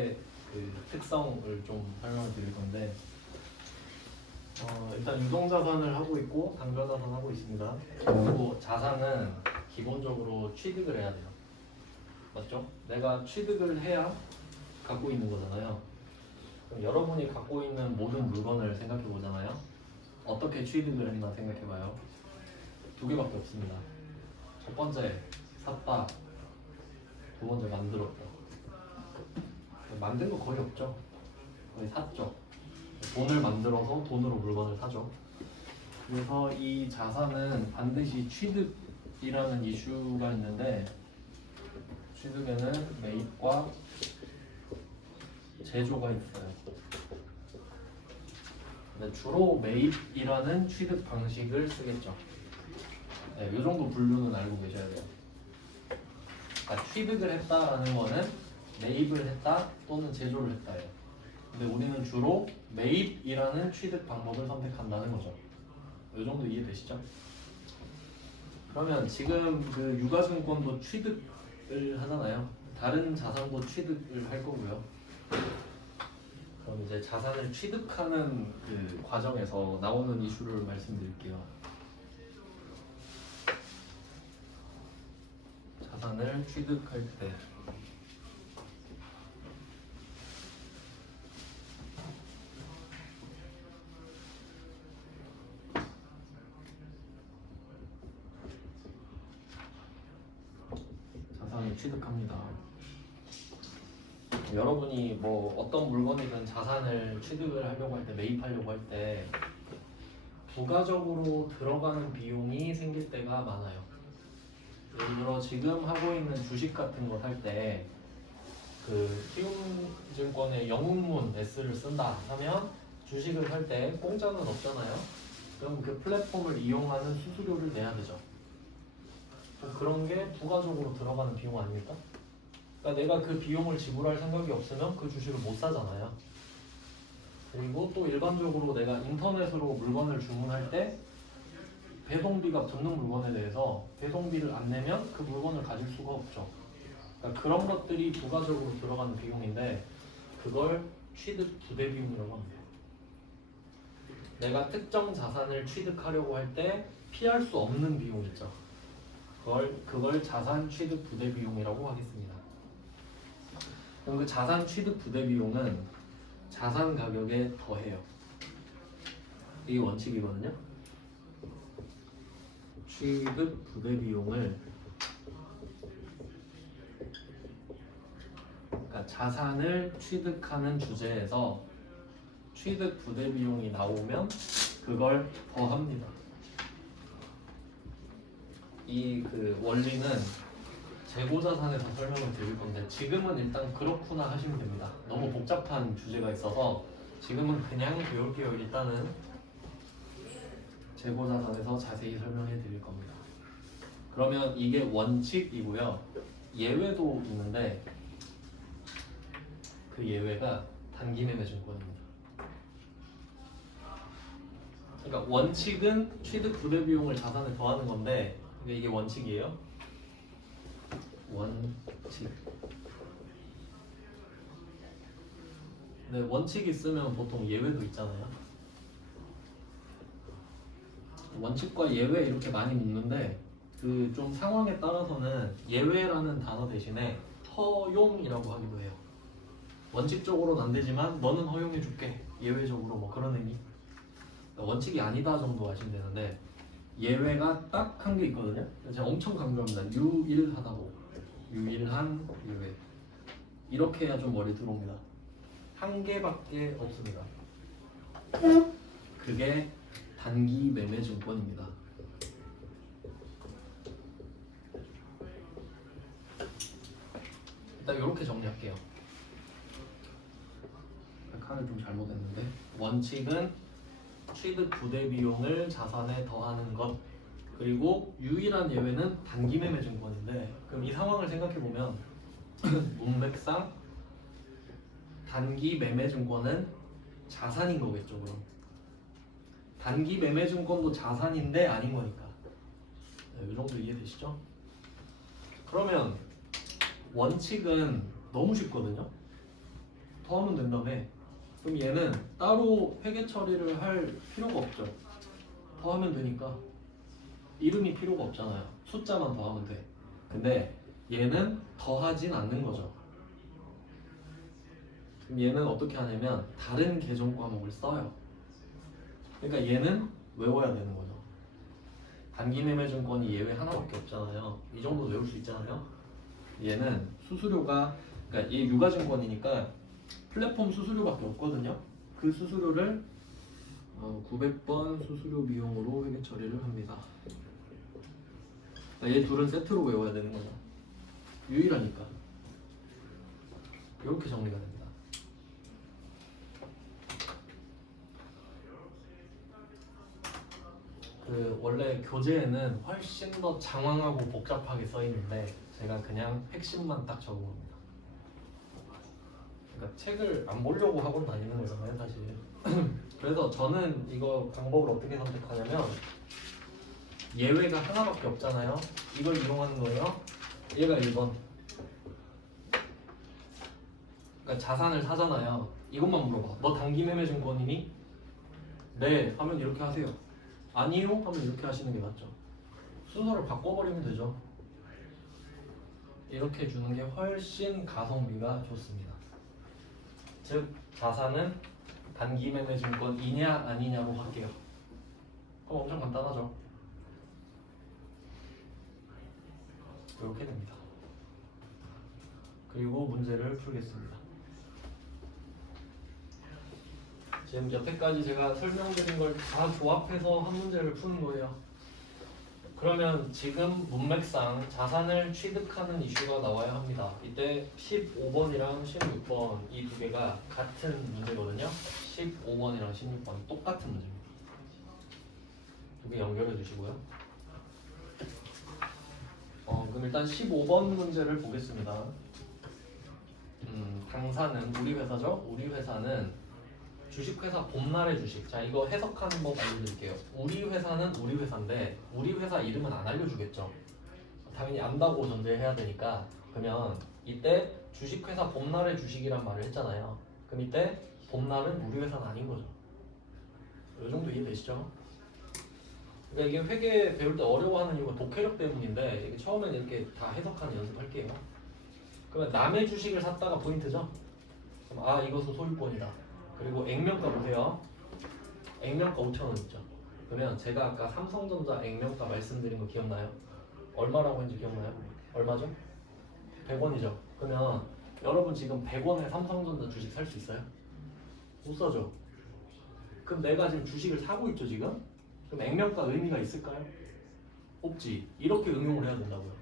취득의 그 특성을 좀 설명을 드릴 건데 일단 유동자산을 하고 있고 당좌자산 하고 있습니다. 그리고 자산은 기본적으로 취득을 해야 돼요. 맞죠? 내가 취득을 해야 갖고 있는 거잖아요. 그럼 여러분이 갖고 있는 모든 물건을 생각해 보잖아요. 어떻게 취득을 했나 생각해 봐요. 두 개밖에 없습니다. 첫 번째 샀다. 두 번째 만들었다. 만든 거 거의 없죠. 거의 샀죠. 돈을 만들어서 돈으로 물건을 사죠. 그래서 이 자산은 반드시 취득이라는 이슈가 있는데 취득에는 매입과 제조가 있어요. 근데 주로 매입이라는 취득 방식을 쓰겠죠. 네, 이 정도 분류는 알고 계셔야 돼요. 그러니까 취득을 했다라는 거는 매입을 했다 또는 제조를 했다예요. 근데 우리는 주로 매입이라는 취득 방법을 선택한다는 거죠. 이 정도 이해되시죠? 그러면 지금 그 유가증권도 취득을 하잖아요. 다른 자산도 취득을 할 거고요. 그럼 이제 자산을 취득하는 그 과정에서 나오는 이슈를 말씀드릴게요. 자산을 취득할 때 자산을 취득합니다. 여러분이 뭐 어떤 물건이든 자산을 취득을 하려고 할 때, 매입하려고 할 때 부가적으로 들어가는 비용이 생길 때가 많아요. 예를 들어 지금 하고 있는 주식 같은 거 살 때 그 키움증권의 영웅문 S를 쓴다 하면 주식을 살 때 공짜는 없잖아요. 그럼 그 플랫폼을 이용하는 수수료를 내야 되죠. 그런 게 부가적으로 들어가는 비용 아닙니까? 그러니까 내가 그 비용을 지불할 생각이 없으면 그 주식을 못 사잖아요. 그리고 또 일반적으로 내가 인터넷으로 물건을 주문할 때 배송비가 붙는 물건에 대해서 배송비를 안 내면 그 물건을 가질 수가 없죠. 그러니까 그런 것들이 부가적으로 들어가는 비용인데 그걸 취득 부대 비용이라고 합니다. 내가 특정 자산을 취득하려고 할 때 피할 수 없는 비용 있죠. 그걸 자산 취득 부대 비용이라고 하겠습니다. 그럼 그 자산 취득 부대 비용은 자산 가격에 더해요. 이게 원칙이거든요. 취득 부대 비용을 그러니까 자산을 취득하는 주제에서 취득 부대 비용이 나오면 그걸 더합니다. 이 그 원리는 재고자산에서 설명을 드릴 건데 지금은 일단 그렇구나 하시면 됩니다. 너무 복잡한 주제가 있어서 지금은 그냥 배울게요. 일단은 재고자산에서 자세히 설명해 드릴 겁니다. 그러면 이게 원칙이고요. 예외도 있는데 그 예외가 단기매매증권입니다. 그러니까 원칙은 취득 부대 비용을 자산에 더하는 건데 이게 원칙이에요. 원칙. 근데 원칙이 있으면 보통 예외도 있잖아요. 원칙과 예외 이렇게 많이 묻는데 그 좀 상황에 따라서는 예외라는 단어 대신에 허용이라고 하기도 해요. 원칙적으로는 안 되지만 너는 허용해 줄게. 예외적으로 뭐 그런 의미. 원칙이 아니다 정도 하시면 되는데 예외가 딱 한 개 있거든요. 제가 엄청 강조합니다. 유일하다고. 유일한 예외. 이렇게 해야 좀 머리 들어옵니다. 한 개밖에 없습니다. 그게 단기 매매 증권입니다. 일단 이렇게 정리할게요. 칸을 좀 잘못했는데 원칙은 취득 부대 비용을 자산에 더하는 것 그리고 유일한 예외는 단기 매매 증권인데 그럼 이 상황을 생각해 보면 문맥상 단기 매매 증권은 자산인 거겠죠. 그럼 단기 매매 증권도 자산인데 아닌 거니까 이 정도 이해되시죠? 그러면 원칙은 너무 쉽거든요. 더하면 된다며. 그럼 얘는 따로 회계 처리를 할 필요가 없죠. 더하면 되니까. 이름이 필요가 없잖아요. 숫자만 더하면 돼. 근데 얘는 더하진 않는 거죠. 그럼 얘는 어떻게 하냐면 다른 계정 과목을 써요. 그러니까 얘는 외워야 되는 거죠. 단기매매증권이 예외 하나밖에 없잖아요. 이 정도 외울 수 있잖아요. 얘는 수수료가, 그러니까 얘 유가증권이니까 플랫폼 수수료밖에 없거든요. 그 수수료를 900번 수수료 비용으로 회계 처리를 합니다. 그러니까 얘 둘은 세트로 외워야 되는 거죠. 유일하니까. 이렇게 정리가 됩니다. 그 원래 교재에는 훨씬 더 장황하고 복잡하게 써 있는데 제가 그냥 핵심만 딱 적은 겁니다. 그러니까 책을 안 보려고 학원 다니는 거잖아요, 사실. 그래서 저는 이거 방법을 어떻게 선택하냐면 예외가 하나밖에 없잖아요. 이걸 이용하는 거예요. 얘가 1번. 그러니까 자산을 사잖아요. 이것만 물어봐. 너 단기매매증권이니? 네 하면 이렇게 하세요. 아니요 하면 이렇게 하시는 게 맞죠. 순서를 바꿔버리면 되죠. 이렇게 주는 게 훨씬 가성비가 좋습니다. 즉 자산은 단기매매증권이냐 아니냐로 할게요. 그럼 엄청 간단하죠. 이렇게 됩니다. 그리고 문제를 풀겠습니다. 지금 여태까지 제가 설명드린 걸 다 조합해서 한 문제를 푸는 거예요. 그러면 지금 문맥상 자산을 취득하는 이슈가 나와야 합니다. 이때 15번이랑 16번 이 두 개가 같은 문제거든요. 15번이랑 16번 똑같은 문제입니다. 두 개 연결해 주시고요. 그럼 일단 15번 문제를 보겠습니다. 당사는 우리 회사죠? 우리 회사는 주식회사 봄날의 주식. 자, 이거 해석하는 법 알려드릴게요. 우리 회사는 우리 회사인데 우리 회사 이름은 안 알려주겠죠. 당연히 안다고 전제해야 되니까. 그러면 이때 주식회사 봄날의 주식이란 말을 했잖아요. 그럼 이때 봄날은 우리 회사는 아닌 거죠. 이 정도 이해되시죠? 그러니까 이게 회계 배울 때 어려워하는 이유가 독해력 때문인데 이게 처음에는 이렇게 다 해석하는 연습할게요. 그러면 남의 주식을 샀다가 포인트죠. 그럼 아 이것은 소유권이다. 그리고 액면가 보세요. 액면가 5,000원 있죠. 그러면 제가 아까 삼성전자 액면가 말씀드린 거 기억나요? 얼마라고 했는지 기억나요? 얼마죠? 100원이죠. 그러면 여러분 지금 100원에 삼성전자 주식 살 수 있어요? 못 사죠. 그럼 내가 지금 주식을 사고 있죠 지금? 그럼 액면가 의미가 있을까요? 없지. 이렇게 응용을 해야 된다고요.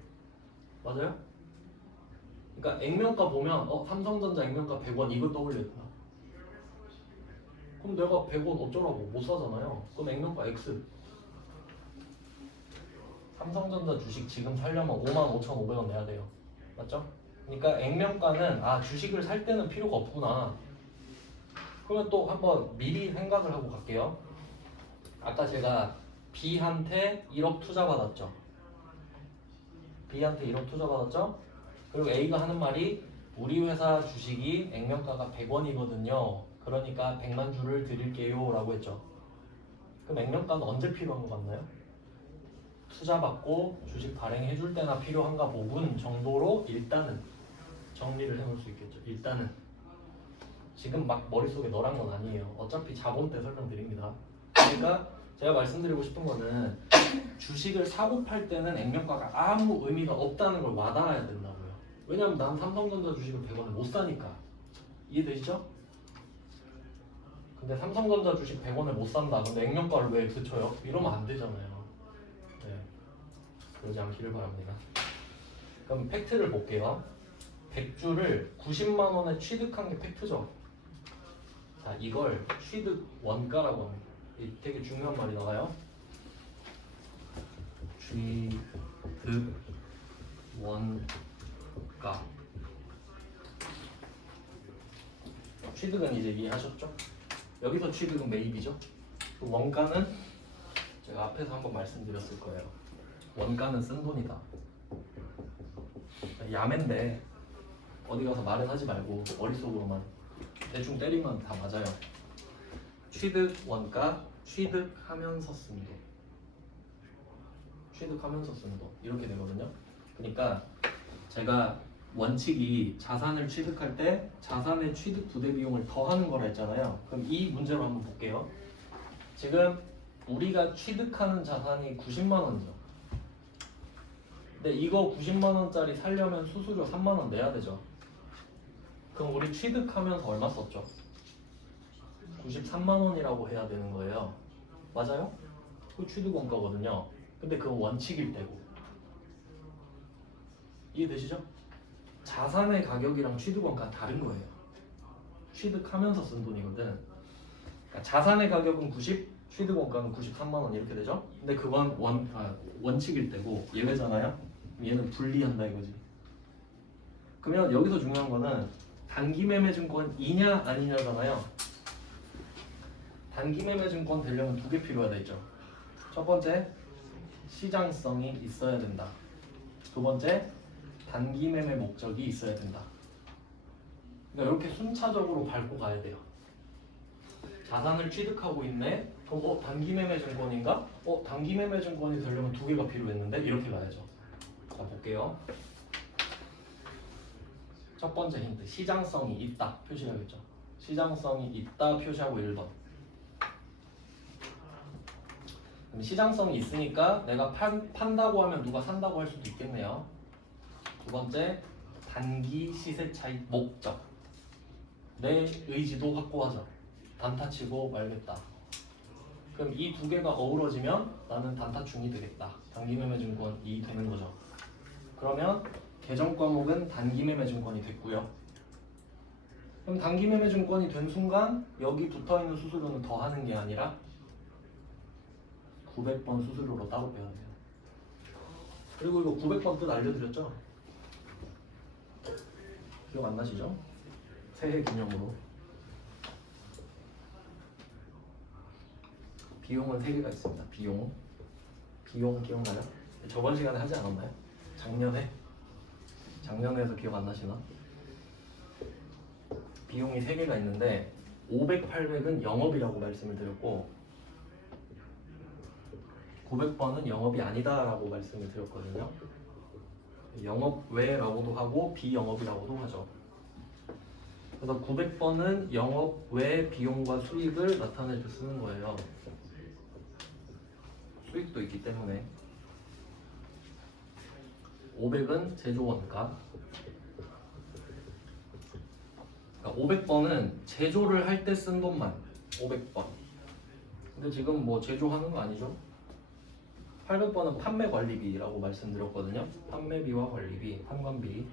맞아요? 그러니까 액면가 보면 삼성전자 액면가 100원 이거 떠올렸다. 그럼 내가 100원 어쩌라고 못 사잖아요. 그럼 액면가 X. 삼성전자 주식 지금 살려면 55,500원 내야 돼요. 맞죠? 그러니까 액면가는 아 주식을 살 때는 필요가 없구나. 그러면 또 한번 미리 생각을 하고 갈게요. 아까 제가 B한테 1억 투자 받았죠. B한테 1억 투자 받았죠. 그리고 A가 하는 말이 우리 회사 주식이 액면가가 100원이거든요. 그러니까 100만 주를 드릴게요 라고 했죠. 그럼 액면가는 언제 필요한 것 같나요? 투자 받고 주식 발행해 줄 때나 필요한가 부분 정도로 일단은 정리를 해놓을 수 있겠죠. 일단은 지금 막 머릿속에 넣으란 건 아니에요. 어차피 자본 때 설명드립니다. 그러니까 제가 말씀드리고 싶은 거는 주식을 사고 팔 때는 액면가가 아무 의미가 없다는 걸 와닿아야 된다고요. 왜냐면 난 삼성전자 주식을 100원에 못 사니까. 이해되시죠? 근데 삼성전자 주식 100원에 못 산다. 근데 액면가를 왜 붙여요? 이러면 안 되잖아요. 네, 그러지 않기를 바랍니다. 그럼 팩트를 볼게요. 100주를 90만 원에 취득한 게 팩트죠. 자, 이걸 취득 원가라고 합니다. 이 되게 중요한 말이 나와요. 취득 원가. 취득은 이제 이해하셨죠? 여기서 취득은 매입이죠. 원가는 제가 앞에서 한번 말씀드렸을 거예요. 원가는 쓴 돈이다. 야맨데 어디 가서 말은 하지 말고 머릿속으로만 대충 때리면 다 맞아요. 취득 원가, 취득하면서 쓴 돈. 취득하면서 쓴 돈. 이렇게 되거든요. 그러니까 제가 원칙이 자산을 취득할 때 자산의 취득 부대 비용을 더하는 거라 했잖아요. 그럼 이 문제로 한번 볼게요. 지금 우리가 취득하는 자산이 90만 원이죠. 근데 이거 90만 원짜리 살려면 수수료 3만 원 내야 되죠. 그럼 우리 취득하면서 얼마 썼죠? 93만 원이라고 해야 되는 거예요. 맞아요? 그 취득 원가거든요. 근데 그건 원칙일 때고. 이해되시죠? 자산의 가격이랑 취득 원가는 다른 거예요. 취득하면서 쓴 돈이거든. 그러니까 자산의 가격은 90, 취득 원가는 93만 원 이렇게 되죠? 근데 그건 원칙일 때고 예외잖아요? 얘는 분리한다 이거지. 그러면 여기서 중요한 거는 단기 매매 증권이냐 아니냐잖아요. 단기 매매 증권 되려면 두 개 필요하다 했죠. 첫 번째, 시장성이 있어야 된다. 두 번째, 단기 매매 목적이 있어야 된다. 그러니까 이렇게 순차적으로 밟고 가야 돼요. 자산을 취득하고 있네. 단기 매매 증권인가? 단기 매매 증권이 되려면 두 개가 필요했는데 이렇게 가야죠. 자, 볼게요. 첫 번째 힌트, 시장성이 있다 표시해야겠죠. 시장성이 있다 표시하고 1번. 그럼 시장성이 있으니까 내가 판다고 하면 누가 산다고 할 수도 있겠네요. 두 번째, 단기 시세 차익 목적. 내 의지도 확고하죠. 단타 치고 말겠다. 그럼 이 두 개가 어우러지면 나는 단타충이 되겠다. 단기 매매 증권이 되는 거죠. 그러면 계정 과목은 단기 매매 증권이 됐고요. 그럼 단기 매매 증권이 된 순간 여기 붙어 있는 수수료는 더 하는 게 아니라 900번 수수료로 따로 빼야 돼요. 그리고 이거 900번 뜻 알려드렸죠? 기억 안 나시죠? 새해 기념으로. 비용은 3개가 있습니다. 비용 기억나요? 저번 시간에 하지 않았나요? 작년에 해서 기억 안 나시나? 비용이 3개가 있는데 500, 800은 영업이라고 말씀을 드렸고 900번은 영업이 아니다 라고 말씀을 드렸거든요. 영업 외라고도 하고 비영업이라고도 하죠. 그래서 900번은 영업 외 비용과 수익을 나타낼 때 쓰는 거예요. 수익도 있기 때문에. 500은 제조 원가. 그러니까 500번은 제조를 할 때 쓴 돈만 500번. 근데 지금 뭐 제조하는 거 아니죠? 800번은 판매 관리비라고 말씀드렸거든요. 판매비와 관리비, 판관비.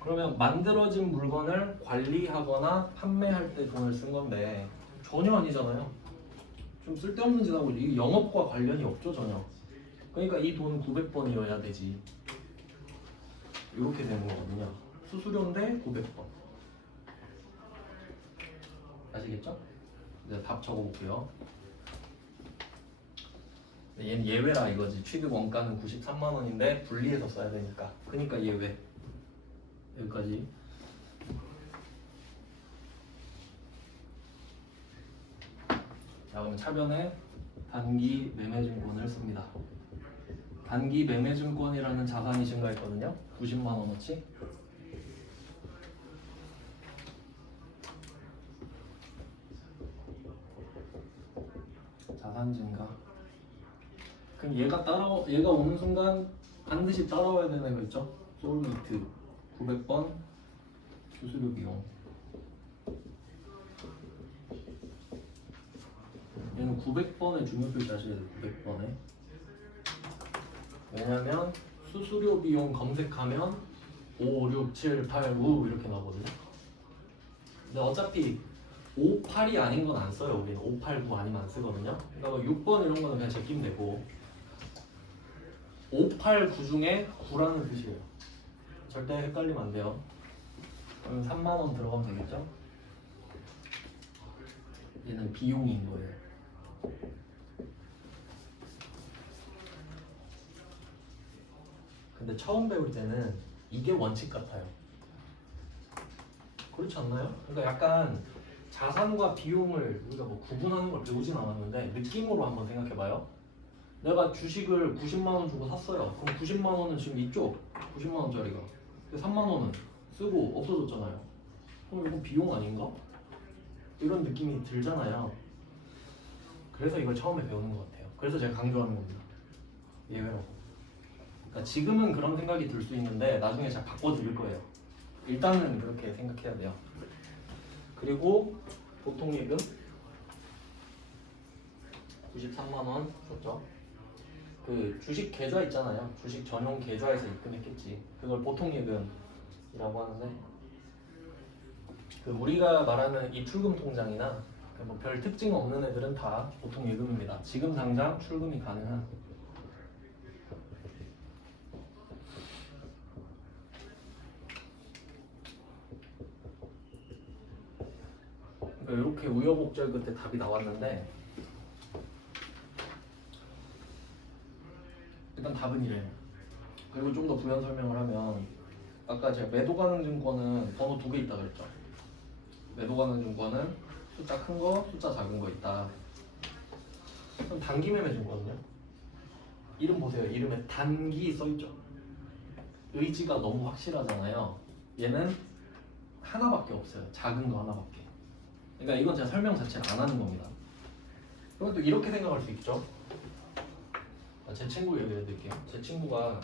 그러면 만들어진 물건을 관리하거나 판매할 때 돈을 쓴 건데 전혀 아니잖아요. 좀 쓸데없는 짓 하고 이 영업과 관련이 없죠 전혀. 그러니까 이 돈은 900번이어야 되지. 이렇게 되는 거거든요. 수수료인데 900번. 아시겠죠? 이제 답 적어볼게요. 얘는 예외라 이거지. 취득 원가는 93만 원인데 분리해서 써야 되니까. 그러니까 예외. 여기까지. 자, 그러면 차변에 단기 매매증권을 씁니다. 단기 매매증권이라는 자산이 증가했거든요. 90만 원어치. 자산 증가. 그럼 얘가 오는 순간 반드시 따라와야 되는 거 있죠? 솔비트 900번 수수료 비용. 얘는 900번의 중요표시 하셔야 돼요. 900번에. 왜냐면 수수료 비용 검색하면 5, 6, 7, 8, 9 이렇게 나오거든요. 근데 어차피 5, 8이 아닌 건 안 써요. 우리는 5, 8, 9 아니면 안 쓰거든요. 그러니까 6번 이런 거는 그냥 제끼면 되고 5, 8, 9 중에 9라는 뜻이에요. 절대 헷갈리면 안 돼요. 그럼 3만 원 들어가면 되겠죠? 얘는 비용인 거예요. 근데 처음 배울 때는 이게 원칙 같아요. 그렇지 않나요? 그러니까 약간 자산과 비용을 우리가 뭐 구분하는 걸 배우진 않았는데 느낌으로 한번 생각해봐요. 내가 주식을 90만 원 주고 샀어요. 그럼 90만 원은 지금 이쪽 90만 원짜리가 3만 원은 쓰고 없어졌잖아요. 그럼 이건 비용 아닌가? 이런 느낌이 들잖아요. 그래서 이걸 처음에 배우는 것 같아요. 그래서 제가 강조하는 겁니다. 예외라고. 그러니까 지금은 그런 생각이 들 수 있는데 나중에 제가 바꿔드릴 거예요. 일단은 그렇게 생각해야 돼요. 그리고 보통 예금 93만 원 줬죠. 그 주식 계좌 있잖아요. 주식 전용 계좌에서 입금했겠지. 그걸 보통 예금이라고 하는데 그 우리가 말하는 입출금 통장이나 뭐 별 특징 없는 애들은 다 보통 예금입니다. 지금 당장 출금이 가능한. 그러니까 이렇게 우여곡절 끝에 답이 나왔는데 일단 답은 이래요. 그리고 좀 더 부연 설명을 하면 아까 제가 매도 가능 증권은 번호 2개 있다 그랬죠. 매도 가능 증권은 숫자 큰 거, 숫자 작은 거 있다. 그럼 단기 매매 증권은요? 이름 보세요. 이름에 단기 써있죠. 의지가 너무 확실하잖아요. 얘는 하나밖에 없어요. 작은 거 하나밖에. 그러니까 이건 제가 설명 자체를 안 하는 겁니다. 그리고 또 이렇게 생각할 수 있죠. 제 친구 얘기해 드릴게요. 제 친구가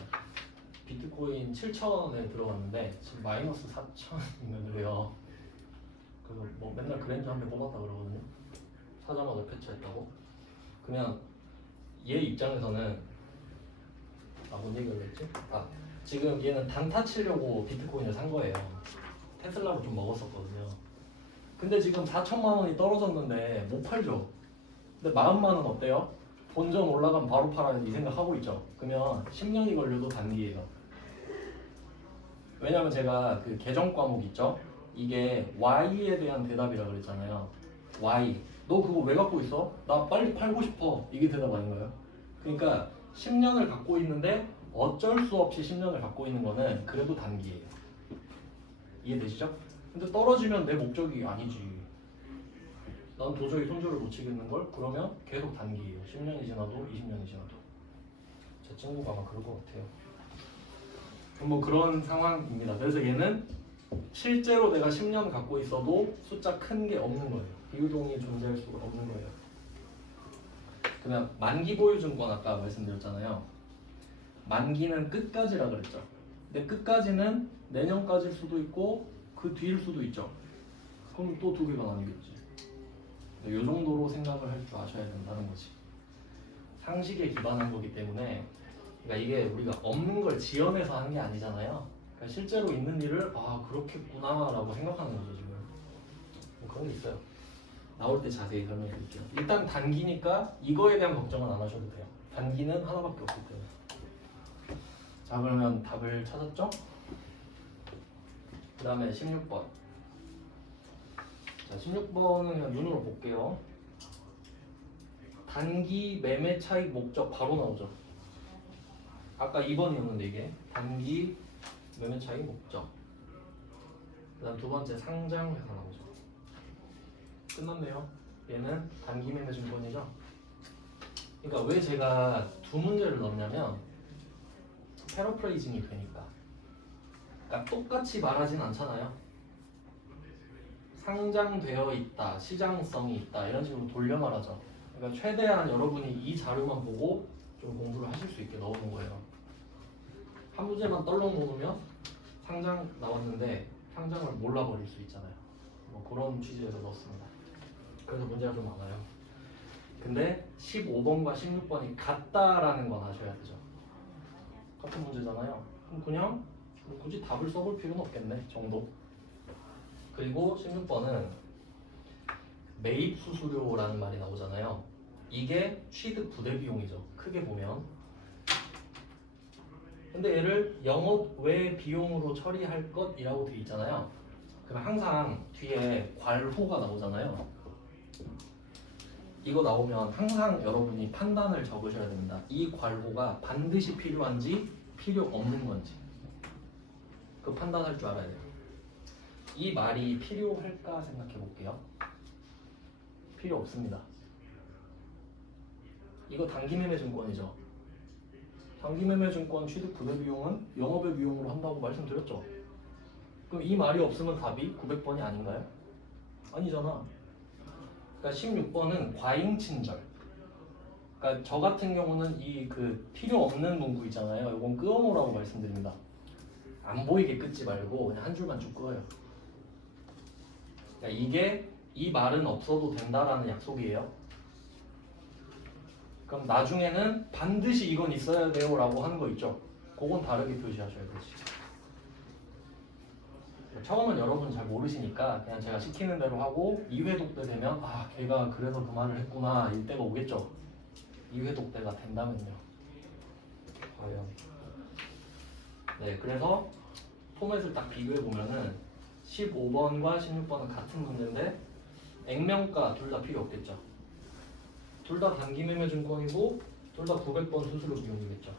비트코인 7,000원에 들어갔는데 지금 마이너스 4,000원이면 그래요. 그래서 뭐 맨날 그랜저 한 대 뽑았다 그러거든요. 사자마자 패치했다고. 그냥 얘 입장에서는 뭔 얘기를 했지? 지금 얘는 단타 치려고 비트코인을 산 거예요. 테슬라로 좀 먹었었거든요. 근데 지금 4천만 원이 떨어졌는데 못 팔죠. 근데 마음만은 어때요? 본전 올라가면 바로 팔아야 이 생각하고 있죠. 그러면 10년이 걸려도 단기예요. 왜냐면 제가 그 계정 과목 있죠? 이게 Y에 대한 대답이라 그랬잖아요. Y. 너 그거 왜 갖고 있어? 나 빨리 팔고 싶어. 이게 대답 아닌가요? 그러니까 10년을 갖고 있는데 어쩔 수 없이 10년을 갖고 있는 거는 그래도 단기예요. 이해되시죠? 근데 떨어지면 내 목적이 아니지. 난 도저히 손절을 못 치겠는걸? 그러면 계속 단기예요. 10년이 지나도 20년이 지나도. 제 친구가 아마 그럴 것 같아요. 뭐 그런 상황입니다. 그래서 얘는 실제로 내가 10년 갖고 있어도 숫자 큰 게 없는 거예요. 비유동이 존재할 수가 없는 거예요. 그러면 만기 보유 증권 아까 말씀드렸잖아요. 만기는 끝까지라 그랬죠. 근데 끝까지는 내년까지일 수도 있고 그 뒤일 수도 있죠. 그럼 또 2개가 나뉘겠지. 이 정도로 생각을 할 줄 아셔야 된다는 거지. 상식에 기반한 거기 때문에 그러니까 이게 우리가 없는 걸 지어내서 하는 게 아니잖아요. 그러니까 실제로 있는 일을 그렇겠구나라고 생각하는 거죠 지금. 뭐 그런 게 있어요. 나올 때 자세히 설명해 드릴게요. 일단 단기니까 이거에 대한 걱정은 안 하셔도 돼요. 단기는 하나밖에 없기 때문에. 자 그러면 답을 찾았죠? 그 다음에 16번. 자 16번은 그냥 눈으로 볼게요. 단기 매매 차익 목적 바로 나오죠. 아까 2번이었는데 이게 단기 매매 차익 목적. 그 다음 두 번째 상장 회사 나오죠. 끝났네요. 얘는 단기 매매 증권이죠. 그러니까 왜 제가 두 문제를 넣냐면 패러프레이징이 되니까. 그러니까 똑같이 말하진 않잖아요. 상장되어 있다, 시장성이 있다 이런 식으로 돌려 말하죠. 그러니까 최대한 여러분이 이 자료만 보고 좀 공부를 하실 수 있게 넣어놓은 거예요. 한 문제만 떨렁 놓으면 상장 나왔는데 상장을 몰라버릴 수 있잖아요. 뭐 그런 취지에서 넣었습니다. 그래서 문제가 좀 많아요. 근데 15번과 16번이 같다라는 건 아셔야 되죠. 같은 문제잖아요. 그럼 그냥 굳이 답을 써볼 필요는 없겠네 정도. 그리고 16번은 매입 수수료라는 말이 나오잖아요. 이게 취득 부대 비용이죠. 크게 보면. 근데 얘를 영업 외 비용으로 처리할 것이라고 되어 있잖아요. 그럼 항상 뒤에 괄호가 나오잖아요. 이거 나오면 항상 여러분이 판단을 적으셔야 됩니다. 이 괄호가 반드시 필요한지 필요 없는 건지 그 판단할 줄 알아야 돼요. 이 말이 필요할까 생각해 볼게요. 필요 없습니다. 이거 단기매매증권이죠. 단기매매증권 취득 부대 비용은 영업의 비용으로 한다고 말씀드렸죠. 그럼 이 말이 없으면 답이 900번이 아닌가요? 아니잖아. 그러니까 16번은 과잉친절. 그러니까 저 같은 경우는 이 그 필요 없는 문구 있잖아요. 이건 끄어놓으라고 말씀드립니다. 안 보이게 끄지 말고 그냥 한 줄만 쭉 끄어요. 그러니까 이게 이 말은 없어도 된다라는 약속이에요. 그럼 나중에는 반드시 이건 있어야 돼요 라고 하는 거 있죠. 그건 다르게 표시하셔야 되지. 처음은 여러분 잘 모르시니까 그냥 제가 시키는 대로 하고 2회독 때 되면 아 걔가 그래서 그 말을 했구나 일 때가 오겠죠. 2회독 때가 된다면요. 과연. 네, 그래서 포맷을 딱 비교해 보면은 15번과 16번은 같은 문제인데 액면가 둘 다 필요 없겠죠. 둘 다 단기매매증권이고 둘 다 900번 수수료 비용이겠죠.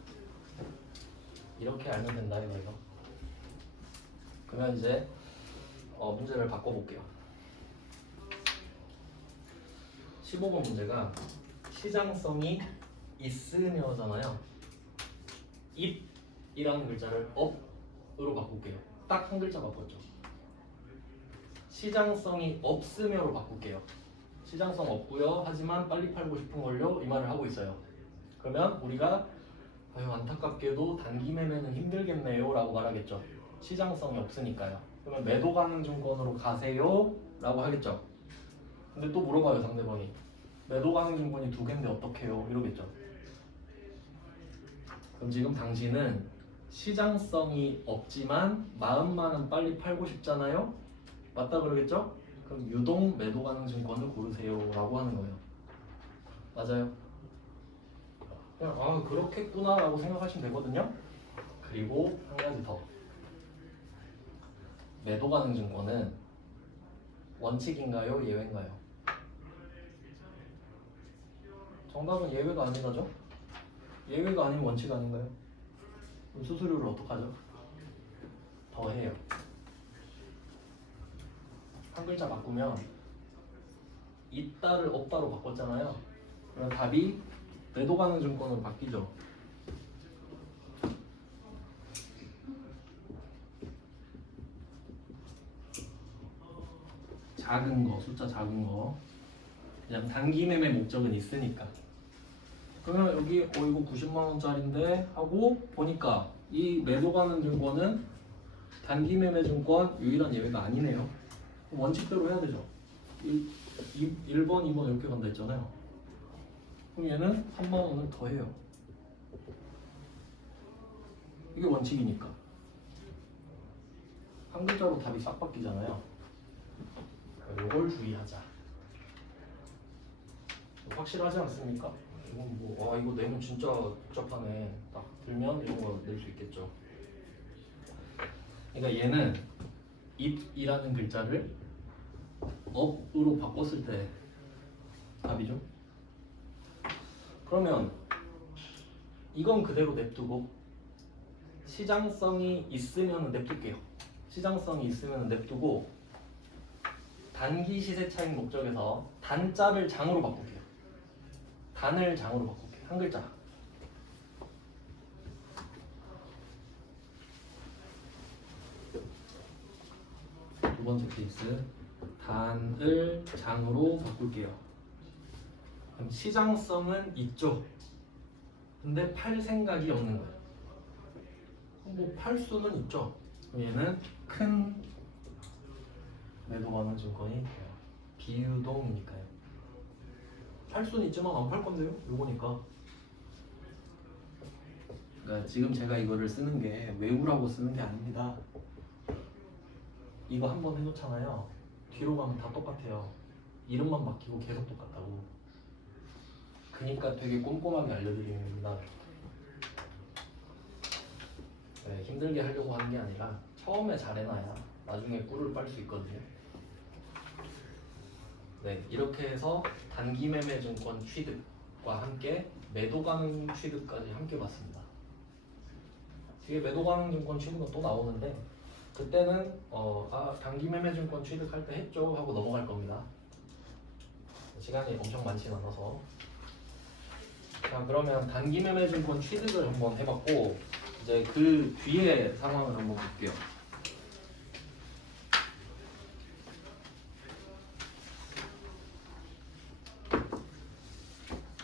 이렇게 알면 된다 이거예요. 그러면 이제 문제를 바꿔볼게요. 15번 문제가 시장성이 있으며잖아요. it이라는 글자를 up으로 바꿀게요. 딱 한 글자 바꿨죠. 시장성이 없으며로 바꿀게요. 시장성 없고요. 하지만 빨리 팔고 싶은 걸요. 이 말을 하고 있어요. 그러면 우리가 아유 안타깝게도 단기 매매는 힘들겠네요 라고 말하겠죠. 시장성이 없으니까요. 그러면 매도 가능 증권으로 가세요 라고 하겠죠. 근데 또 물어봐요 상대방이. 매도 가능 증권이 두 개인데 어떡해요? 이러겠죠. 그럼 지금 당신은 시장성이 없지만 마음만은 빨리 팔고 싶잖아요? 맞다 그러겠죠? 그럼 유동 매도 가능 증권을 고르세요 라고 하는 거예요. 맞아요? 그냥 아 그렇겠구나 라고 생각하시면 되거든요. 그리고 한 가지 더. 매도 가능 증권은 원칙인가요? 예외인가요? 정답은 예외가 아니라죠? 예외가 아니면 원칙 아닌가요? 그럼 수수료를 어떡하죠? 더해요. 한 글자 바꾸면 있다를 없다로 바꿨잖아요. 그럼 답이 매도 가능 증권으로 바뀌죠. 작은 거, 숫자 작은 거. 그냥 단기 매매 목적은 있으니까. 그러면 여기 이거 90만 원짜리인데 하고 보니까 이 매도 가능 증권은 단기 매매 증권 유일한 예외가 아니네요. 그럼 원칙대로 해야 되죠. 1번, 2번 이렇게 간다 했잖아요. 그럼 얘는 3만 원을 더 해요. 이게 원칙이니까. 한 글자로 답이 싹 바뀌잖아요. 이걸 주의하자. 확실하지 않습니까? 이건 뭐, 이거 내용 진짜 복잡하네. 딱 들면 이런 거 낼 수 있겠죠. 그러니까 얘는 it이라는 글자를 up으로 바꿨을 때 답이죠. 그러면 이건 그대로 냅두고 시장성이 있으면 냅둘게요. 시장성이 있으면 냅두고 단기 시세 차익 목적에서 단자를 장으로 바꿀게요. 단을 장으로 바꿀게요. 한 글자. 두 번째 케이스. 단을 장으로 바꿀게요. 그럼 시장성은 있죠. 근데 팔 생각이 없는 거예요. 뭐 팔 수는 있죠. 그럼 얘는 큰 매도 가능 증권이 돼요. 비유동이니까요. 팔 수는 있지만 안 팔 건데요. 요거니까. 그러니까 지금 제가 이거를 쓰는 게 외우라고 쓰는 게 아닙니다. 이거 한번 해놓잖아요. 뒤로 가면 다 똑같아요. 이름만 바뀌고 계속 똑같다고. 그니까 되게 꼼꼼하게 알려드리는 겁니다. 네, 힘들게 하려고 하는 게 아니라 처음에 잘해놔야 나중에 꿀을 빨 수 있거든요. 네, 이렇게 해서 단기 매매 증권 취득과 함께 매도 가능 취득까지 함께 봤습니다. 뒤에 매도 가능 증권 취득은 또 나오는데 그때는 단기매매증권 취득할 때 했죠 하고 넘어갈 겁니다. 시간이 엄청 많진 않아서. 자, 그러면 단기매매증권 취득을 한번 해봤고 이제 그 뒤에 상황을 한번 볼게요.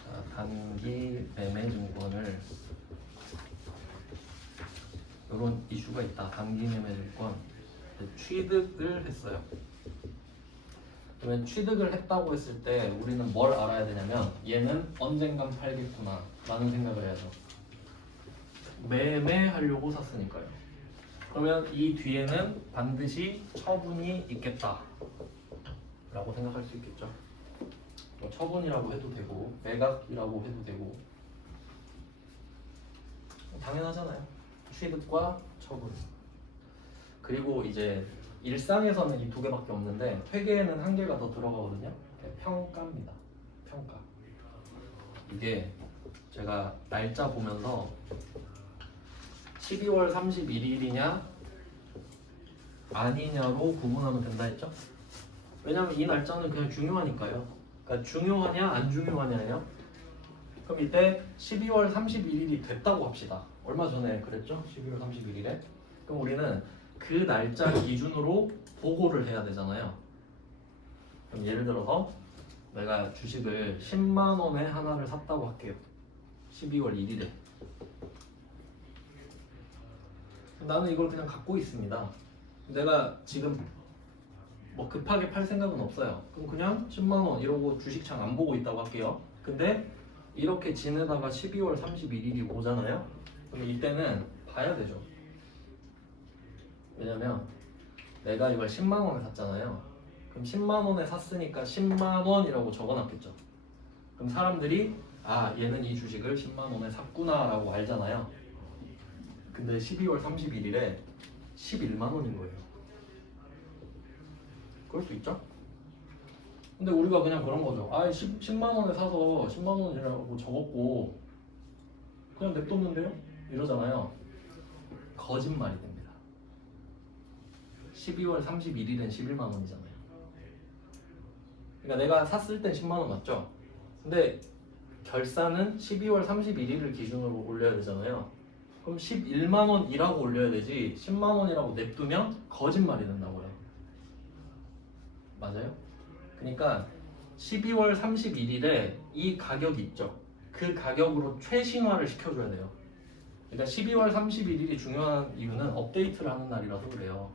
자, 단기매매증권을 이런 이슈가 있다. 단기매매증권 취득을 했어요. 그러면 취득을 했다고 했을 때 우리는 뭘 알아야 되냐면 얘는 언젠간 팔겠구나 라는 생각을 해야죠. 매매하려고 샀으니까요. 그러면 이 뒤에는 반드시 처분이 있겠다 라고 생각할 수 있겠죠. 뭐 처분이라고 해도 되고 매각이라고 해도 되고 당연하잖아요. 취득과 처분. 그리고 이제 일상에서는 이 두 개밖에 없는데 회계에는 한 개가 더 들어가거든요. 평가입니다. 평가. 이게 제가 날짜 보면서 12월 31일이냐 아니냐로 구분하면 된다 했죠. 왜냐면 이 날짜는 그냥 중요하니까요. 그러니까 중요하냐 안 중요하냐요. 그럼 이때 12월 31일이 됐다고 합시다. 얼마 전에 그랬죠? 12월 31일에. 그럼 우리는 그 날짜 기준으로 보고를 해야 되잖아요. 그럼 예를 들어서 내가 주식을 10만 원에 하나를 샀다고 할게요. 12월 1일에. 나는 이걸 그냥 갖고 있습니다. 내가 지금 뭐 급하게 팔 생각은 없어요. 그럼 그냥 10만 원 이러고 주식창 안 보고 있다고 할게요. 근데 이렇게 지내다가 12월 31일이 오잖아요. 그럼 이때는 봐야 되죠. 왜냐면 내가 이걸 10만 원에 샀잖아요. 그럼 10만 원에 샀으니까 10만 원이라고 적어놨겠죠. 그럼 사람들이 얘는 이 주식을 10만 원에 샀구나 라고 알잖아요. 근데 12월 31일에 11만 원인 거예요. 그럴 수 있죠? 근데 우리가 그냥 그런 거죠. 10만 원에 사서 10만 원이라고 적었고 그냥 냅뒀는데요? 이러잖아요. 거짓말이 됩니다. 12월 31일은 11만 원이잖아요. 그러니까 내가 샀을 땐 10만 원 맞죠? 근데 결산은 12월 31일을 기준으로 올려야 되잖아요. 그럼 11만 원이라고 올려야 되지 10만 원이라고 냅두면 거짓말이 된다고요. 맞아요? 그러니까 12월 31일에 이 가격이 있죠. 그 가격으로 최신화를 시켜줘야 돼요. 그러니까 12월 31일이 중요한 이유는 업데이트를 하는 날이라서 그래요.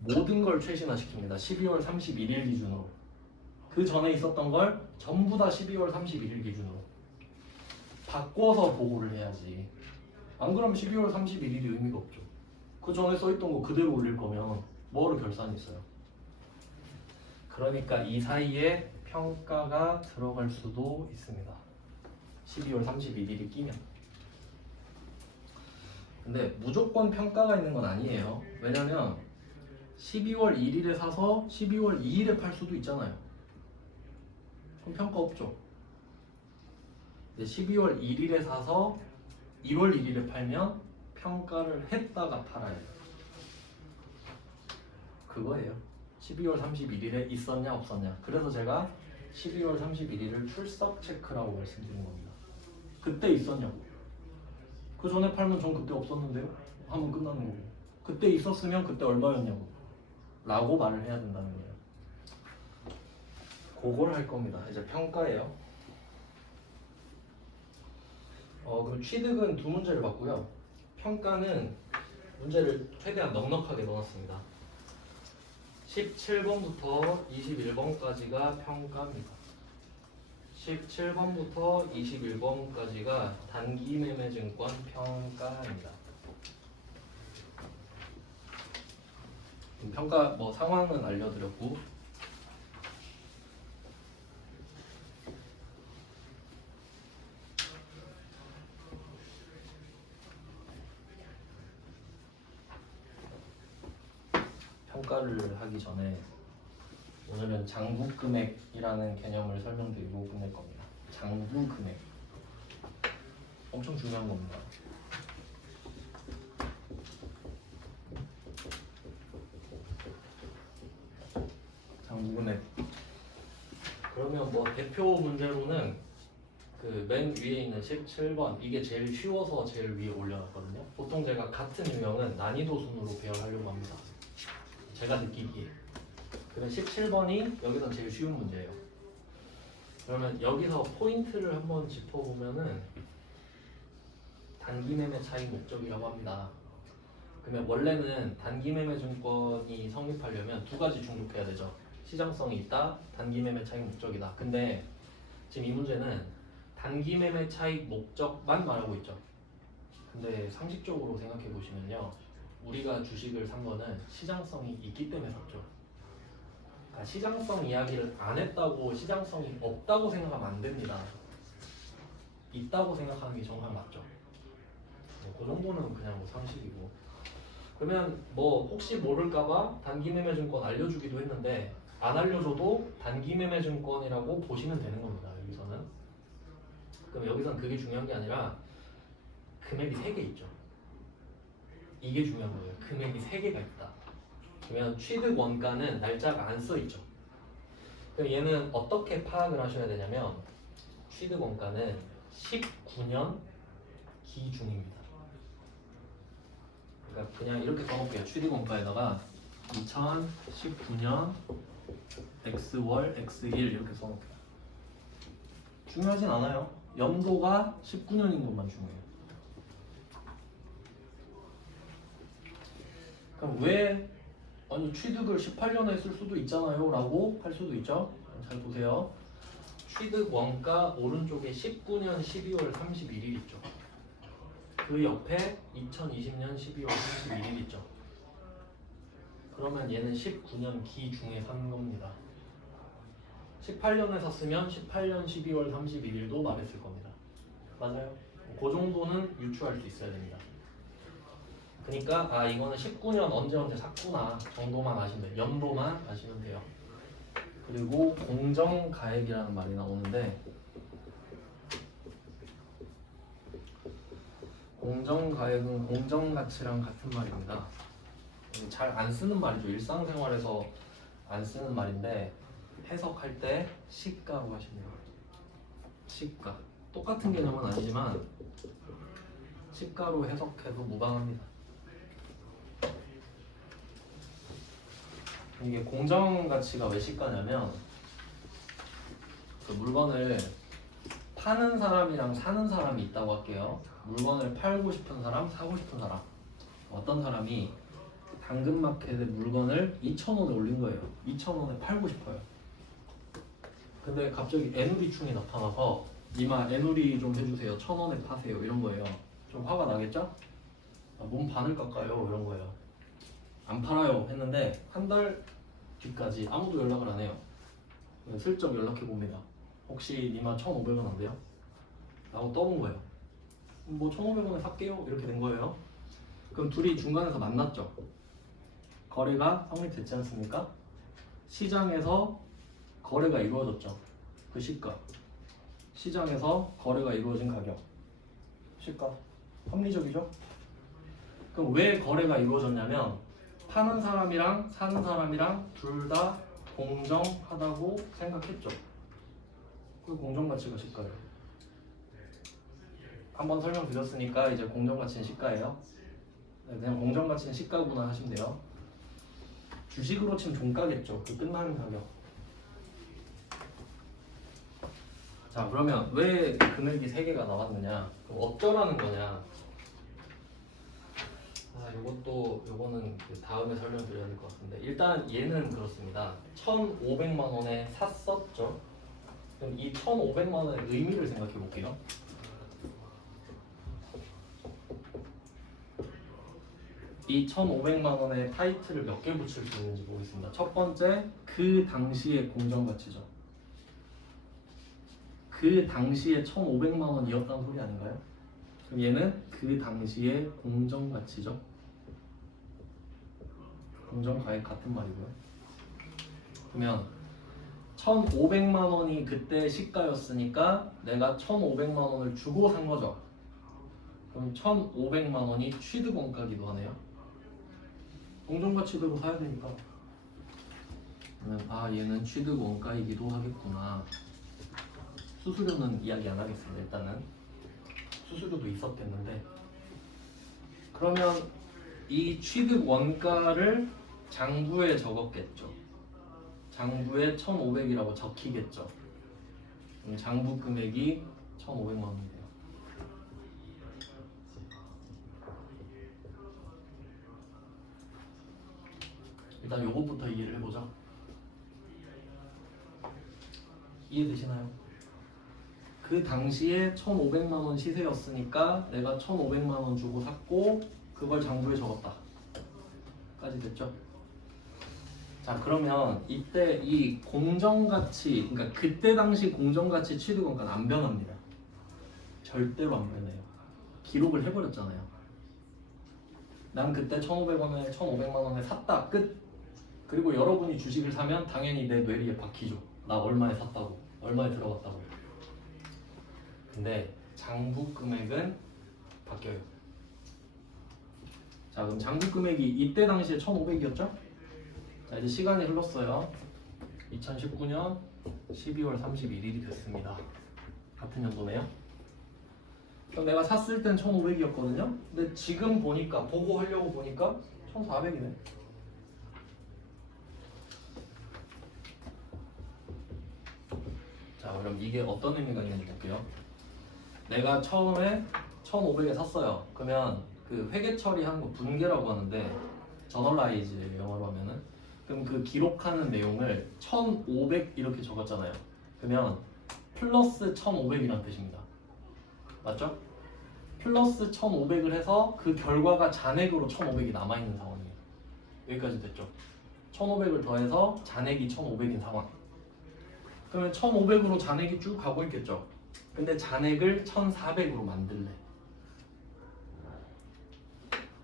모든 걸 최신화시킵니다. 12월 31일 기준으로. 그 전에 있었던 걸 전부 다 12월 31일 기준으로 바꿔서 보고를 해야지. 안 그러면 12월 31일이 의미가 없죠. 그 전에 써있던 거 그대로 올릴 거면 뭐로 결산이 있어요. 그러니까 이 사이에 평가가 들어갈 수도 있습니다. 12월 31일이 끼면. 근데 무조건 평가가 있는 건 아니에요. 왜냐면 12월 1일에 사서 12월 2일에 팔 수도 있잖아요. 그럼 평가 없죠. 근데 12월 1일에 사서 1월 1일에 팔면 평가를 했다가 팔아야 돼요. 그거예요. 12월 31일에 있었냐 없었냐. 그래서 제가 12월 31일을 출석 체크라고 말씀드린 겁니다. 그때 있었냐고. 그 전에 팔면 전 그때 없었는데요? 하면 끝나는 거고. 그때 있었으면 그때 얼마였냐고 라고 말을 해야 된다는 거예요. 그걸 할 겁니다. 이제 평가예요. 그럼 취득은 두 문제를 봤고요. 평가는 문제를 최대한 넉넉하게 넣었습니다. 17번부터 21번까지가 평가입니다. 17번부터 21번까지가 단기매매증권 평가입니다. 평가 뭐 상황은 알려드렸고 평가를 하기 전에 오늘은 장부금액이라는 개념을 설명드리고 끝낼 겁니다. 장부금액 엄청 중요한 겁니다. 궁금해. 그러면 뭐 대표 문제로는 그 맨 위에 있는 17번 이게 제일 쉬워서 제일 위에 올려놨거든요. 보통 제가 같은 유형은 난이도 순으로 배열하려고 합니다. 제가 느끼기에. 그래 17번이 여기서 제일 쉬운 문제예요. 그러면 여기서 포인트를 한번 짚어보면은 단기 매매 차익 목적이라고 합니다. 그러면 원래는 단기 매매 증권이 성립하려면 두 가지 충족해야 되죠. 시장성이 있다, 단기 매매 차익 목적이다. 근데 지금 이 문제는 단기 매매 차익 목적만 말하고 있죠. 근데 상식적으로 생각해 보시면요, 우리가 주식을 산 거는 시장성이 있기 때문에 샀죠. 그러니까 시장성 이야기를 안 했다고 시장성이 없다고 생각하면 안 됩니다. 있다고 생각하는 게 정말 맞죠. 그 정도는 그냥 뭐 상식이고. 그러면 뭐 혹시 모를까봐 단기 매매 증권 알려주기도 했는데 안 알려줘도 단기 매매 증권이라고 보시면 되는 겁니다. 여기서는. 그럼 여기서는 그게 중요한 게 아니라 금액이 3개 있죠. 이게 중요한 거예요. 금액이 3개가 있다. 그러면 취득 원가는 날짜가 안 써 있죠. 그럼 얘는 어떻게 파악을 하셔야 되냐면 취득 원가는 19년 기준입니다. 그러니까 그냥 이렇게 써놓을게요. 취득 원가에다가 2019년 X월 X1 이렇게 써놓을게요. 중요하진 않아요. 연도가 19년인 것만 중요해요. 그럼 왜 아니 취득을 18년에 쓸 수도 있잖아요 라고 할 수도 있죠. 잘 보세요. 취득 원가 오른쪽에 19년 12월 31일 있죠. 그 옆에 2020년 12월 31일 있죠. 그러면 얘는 19년 기 중에 산 겁니다. 18년에 샀으면 18년 12월 31일도 말했을 겁니다. 맞아요. 그 정도는 유추할 수 있어야 됩니다. 그러니까 아 이거는 19년 언제 샀구나 정도만 아시면 돼요. 연도만 아시면 돼요. 그리고 공정가액이라는 말이 나오는데 공정가액은 공정가치랑 같은 말입니다. 잘 안 쓰는 말이죠. 일상생활에서 안 쓰는 말인데 해석할 때 시가로 하시면 돼요. 시가. 똑같은 개념은 아니지만 시가로 해석해도 무방합니다. 이게 공정가치가 왜 시가냐면 그 물건을 파는 사람이랑 사는 사람이 있다고 할게요. 물건을 팔고 싶은 사람, 사고 싶은 사람. 어떤 사람이 당근마켓에 물건을 2,000원에 올린 거예요. 2,000원에 팔고 싶어요. 근데 갑자기 애누리충이 나타나서 이마 애누리 좀 해주세요. 1,000원에 파세요. 이런 거예요. 좀 화가 나겠죠? 아, 몸 반을 깎아요. 이런 거예요. 안 팔아요 했는데 한 달 뒤까지 아무도 연락을 안 해요. 슬쩍 연락해 봅니다. 혹시 니마 1,500원 안 돼요? 라고 떠본 거예요. 뭐 1,500원에 살게요. 이렇게 된 거예요. 그럼 둘이 중간에서 만났죠. 거래가 성립됐지 않습니까? 시장에서 거래가 이루어졌죠. 그 시가. 시장에서 거래가 이루어진 가격. 시가. 합리적이죠? 그럼 왜 거래가 이루어졌냐면 파는 사람이랑 사는 사람이랑 둘 다 공정하다고 생각했죠. 그 공정가치가 시가예요. 한번 설명드렸으니까 이제 공정가치는 시가예요. 그냥 공정가치는 시가구나 하시면 돼요. 주식으로 치면 종가겠죠. 그 끝나는 가격. 자 그러면 왜 금액이 3개가 나왔느냐? 그럼 어쩌라는 거냐? 요거는 다음에 설명드려야 될 것 같은데 일단 얘는 그렇습니다. 1,500만 원에 샀었죠. 그럼 이 1,500만 원의 의미를 생각해 볼게요. 이 1,500만 원의 타이틀을 몇 개 붙일 수 있는지 보겠습니다. 첫 번째, 그 당시의 공정가치죠. 그 당시에 1,500만 원이었다는 소리 아닌가요? 그럼 얘는 그 당시의 공정가치죠. 공정가액 같은 말이고요. 그러면 1,500만 원이 그때 시가였으니까 내가 1,500만 원을 주고 산 거죠. 그럼 1,500만 원이 취득원가기도 하네요. 공정가치대로 사야 되니까. 얘는 취득 원가이기도 하겠구나. 수수료는 이야기 안 하겠습니다. 일단은 수수료도 있었겠는데, 그러면 이 취득 원가를 장부에 적었겠죠. 장부에 1,500이라고 적히겠죠. 그럼 장부 금액이 1,500만 원이 돼요. 일단 요것부터 이해를 해보자. 이해되시나요? 그 당시에 1,500만 원 시세였으니까 내가 1,500만 원 주고 샀고 그걸 장부에 적었다. 까지 됐죠? 자, 그러면 이때 이 공정가치, 그러니까 그때 당시 공정가치 취득원가는 안 변합니다. 절대로 안 변해요. 기록을 해버렸잖아요. 난 그때 1,500원에 1,500만 원에 샀다. 끝. 그리고 여러분이 주식을 사면 당연히 내 뇌리에 박히죠. 나 얼마에 샀다고, 얼마에 들어갔다고. 근데 장부 금액은 바뀌어요. 자, 그럼 장부 금액이 이때 당시에 1,500이었죠? 자, 이제 시간이 흘렀어요. 2019년 12월 31일이 됐습니다. 같은 연도네요. 그럼 내가 샀을 땐 1,500이었거든요. 근데 지금 보니까, 보고 하려고 보니까 1,400이네. 자, 그럼 이게 어떤 의미가 있는지 볼게요. 내가 처음에 1,500에 샀어요. 그러면 그 회계 처리하는 거 분계라고 하는데, 저널라이즈 영어로 하면은, 그럼 그 기록하는 내용을 1,500 이렇게 적었잖아요. 그러면 플러스 1,500이란 뜻입니다. 맞죠? 플러스 1,500을 해서 그 결과가 잔액으로 1,500이 남아있는 상황이에요. 여기까지 됐죠? 1,500을 더해서 잔액이 1,500인 상황. 그러면 1,500으로 잔액이 쭉 가고 있겠죠? 근데 잔액을 1,400으로 만들래.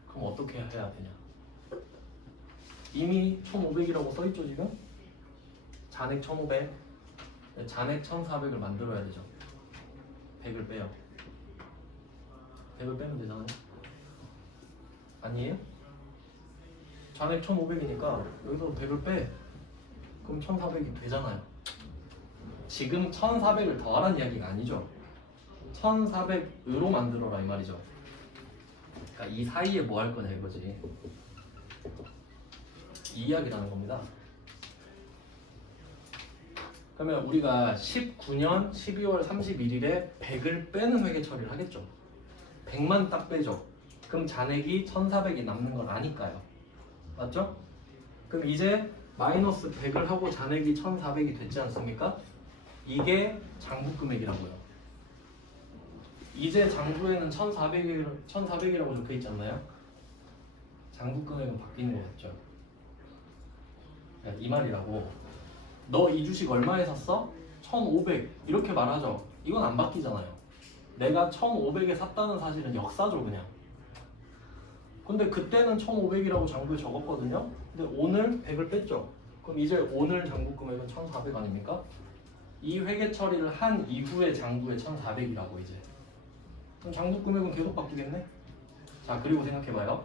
그럼 어떻게 해야 되냐? 이미 1,500이라고 써있죠 지금? 잔액 1,500, 잔액 1,400을 만들어야 되죠. 100을 빼요. 100을 빼면 되잖아요. 아니에요? 잔액 1,500이니까 여기서 100을 빼. 그럼 1,400이 되잖아요. 지금 1,400을 더하라는 이야기가 아니죠. 1,400으로 만들어라 이 말이죠. 그러니까 이 사이에 뭐 할 거냐 이거지. 이 이야기라는 겁니다. 그러면 우리가 19년 12월 31일에 100을 빼는 회계 처리를 하겠죠. 100만 딱 빼죠. 그럼 잔액이 1,400이 남는 걸 아니까요. 맞죠? 그럼 이제 마이너스 100을 하고 잔액이 1,400이 됐지 않습니까? 이게 장부 금액이라고요. 이제 장부에는 1,400이라고 적혀 있지 않나요? 장부 금액은 바뀌는 거 같죠? 이 말이라고. 너 이 주식 얼마에 샀어? 1,500 이렇게 말하죠. 이건 안 바뀌잖아요. 내가 1,500에 샀다는 사실은 역사죠 그냥. 근데 그때는 1,500이라고 장부에 적었거든요. 근데 오늘 100을 뺐죠. 그럼 이제 오늘 장부 금액은 1,400 아닙니까? 이 회계 처리를 한 이후의 장부에 1,400이라고 이제. 그럼 장부 금액은 계속 바뀌겠네? 자, 그리고 생각해봐요.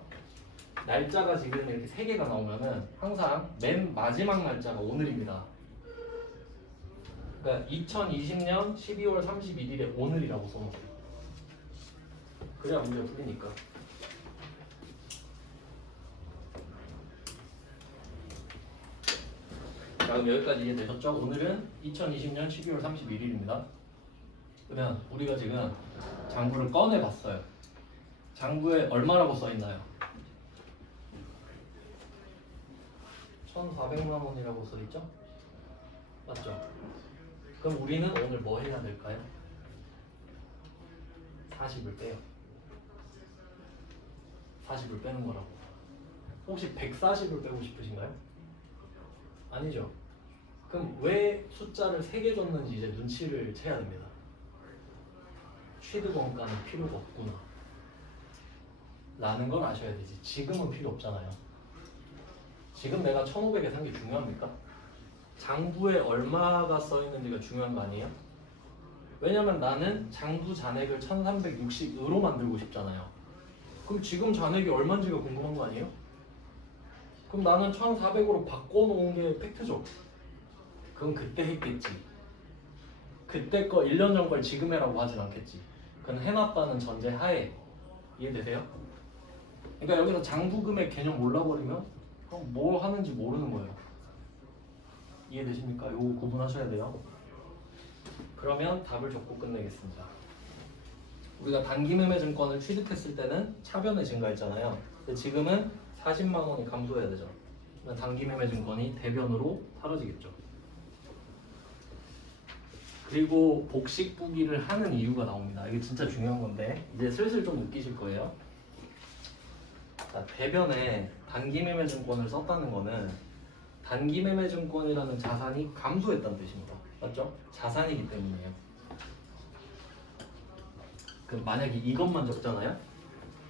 날짜가 지금 이렇게 3개가 나오면은 항상 맨 마지막 날짜가 오늘입니다. 그러니까 2020년 12월 31일에 오늘이라고 써놓으세요. 그래야 문제가 풀리니까. 자, 그럼 여기까지 이해되셨죠? 오늘은 2020년 12월 31일입니다. 그러면 우리가 지금 장부를 꺼내봤어요. 장부에 얼마라고 써있나요? 1,400만 원이라고 써있죠? 맞죠? 그럼 우리는 오늘 뭐 해야 될까요? 40을 빼요. 40을 빼는 거라고. 혹시 140을 빼고 싶으신가요? 아니죠. 그럼 왜 숫자를 3개 줬는지 이제 눈치를 채야 됩니다. 취득 원가는 필요가 없구나 라는 걸 아셔야 되지. 지금은 필요 없잖아요. 지금 내가 1,500에 산 게 중요합니까? 장부에 얼마가 써있는지가 중요한 거 아니에요? 왜냐면 나는 장부 잔액을 1,360으로 만들고 싶잖아요. 그럼 지금 잔액이 얼마인지가 궁금한 거 아니에요? 그럼 나는 1400으로 바꿔놓은 게 팩트죠. 그건 그때 했겠지. 그때 거 1년 전 걸 지금 해라고 하진 않겠지. 그건 해놨다는 전제 하에. 이해되세요? 그러니까 여기서 장부금액 개념 몰라버리면 그럼 뭘 하는지 모르는 거예요. 이해되십니까? 요거 구분하셔야 돼요. 그러면 답을 적고 끝내겠습니다. 우리가 단기매매증권을 취득했을 때는 차변의 증가했잖아요. 근데 지금은 40만 원이 감소해야 되죠. 그러면 단기매매증권이 대변으로 사라지겠죠. 그리고 복식부기를 하는 이유가 나옵니다. 이게 진짜 중요한 건데 이제 슬슬 좀 웃기실 거예요. 자, 대변에 단기매매증권을 썼다는 거는 단기매매증권이라는 자산이 감소했다는 뜻입니다. 맞죠? 자산이기 때문이에요. 그럼 만약에 이것만 적잖아요?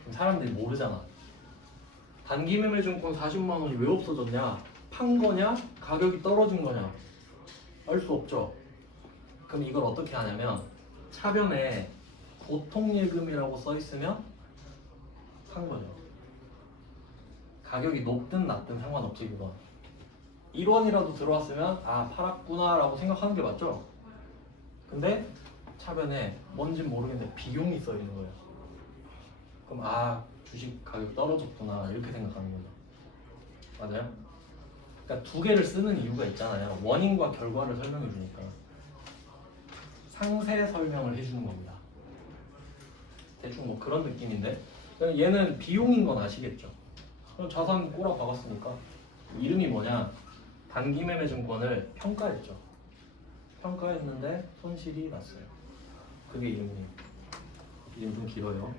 그럼 사람들이 모르잖아. 단기매매증권 40만 원이 왜 없어졌냐? 판 거냐? 가격이 떨어진 거냐? 알 수 없죠. 그럼 이걸 어떻게 하냐면 차변에 보통예금이라고 써 있으면 판 거죠. 가격이 높든 낮든 상관없지 그건. 1원이라도 들어왔으면 아 팔았구나 라고 생각하는 게 맞죠? 근데 차변에 뭔진 모르겠는데 비용이 써 있는 거예요. 그럼 아 주식 가격 떨어졌구나 이렇게 생각하는 거죠. 맞아요? 그러니까 두 개를 쓰는 이유가 있잖아요. 원인과 결과를 설명해 주니까 상세 설명을 해주는 겁니다. 대충 뭐 그런 느낌인데 얘는 비용인 건 아시겠죠? 그럼 자산 꼬라 박았으니까 이름이 뭐냐? 단기매매증권을 평가했죠. 평가했는데 손실이 났어요. 그게 이름이에요. 이름 좀 길어요.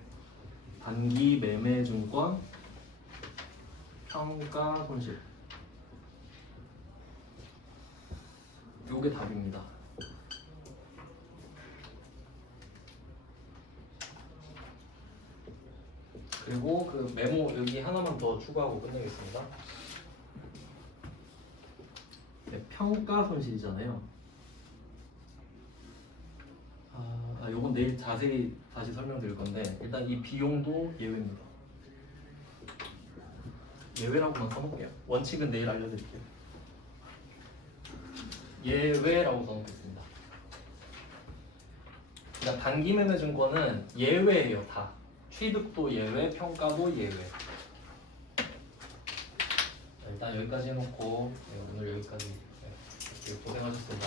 단기매매증권 평가 손실. 요게 답입니다. 그리고 그 메모 여기 하나만 더 추가하고 끝내겠습니다. 네, 평가 손실이잖아요. 요건 내일 자세히 다시 설명드릴 건데 일단 이 비용도 예외입니다. 예외라고만 써놓을게요. 원칙은 내일 알려드릴게요. 예외라고 써놓겠습니다. 그러니까 단기매매증권은 예외예요. 다. 취득도 예외, 평가도 예외. 일단 여기까지 해놓고 오늘 여기까지. 고생하셨습니다.